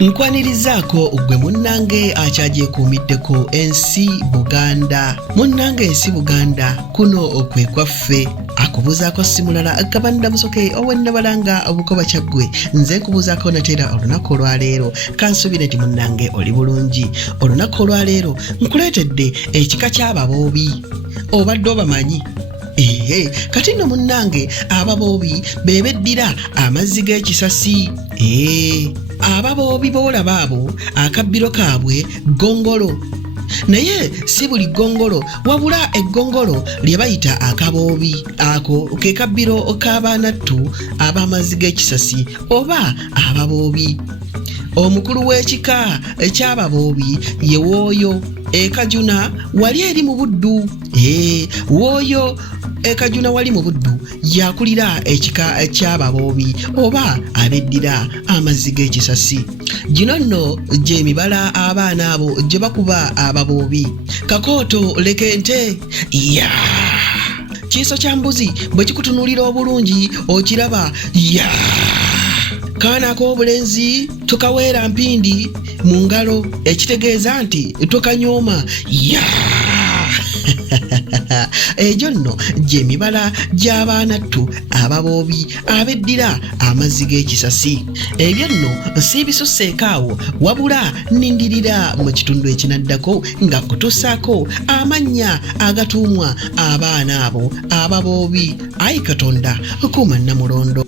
Nkwanirizaako gwe munnange akyagyekuumiddeko ensi Buganda. Munnange ensi Buganda kuno kwe kwaffe. Akubuuzaako si mulala Gabanda Musoke ow'ennabalanga obukoba kyaggwe. Nze nkubuuzaako nateera olunaku olwaleero. Kansuubire nti munnange oli bulungi. Olunaku olwaleero nkuleetedde ekika ky'ababoobi. Obadde obamanyi? Kati nno munnange ababoobi bebeddira amazzi g'ekisasi. Ababoobi boolaba abo akabbiro kaabwe ggongolo. Naye si buli ggongolo wabula eggongolo lye bayita akaboobi. Ako ke kabbiro k'abaanattu ab'amazzi g'ekisasi oba ababoobi. Omukulu w'ekika eky'ababoobi ye wooyo ekajuna wali eri mu buddu. Wooyo ekajuna wali mu buddu yakulira ekika eky'ababoobi oba abeddira amazzi g'ekisasi. Gino nno gy'emibala abaana abo gye bakuba ababoobi. Kakooto lekente kiiso kya mbuzi bwe kikutunuulira obulungi okiraba kaana ak'obulenzi tokaweera mpindi mu ngalo ekitegeeza nti tokanyooma. Egyo nno gy'emibala gy'abaanattu ababoobi abeddira amazzi g'ekisasi. Ebyo nno siibisuseeko awo wabula nindirira mu kitundu ekinaddako nga kutussaako amannya agatuumwa abaana abo ababoobi. Ayi Katonda kuuma Namulondo.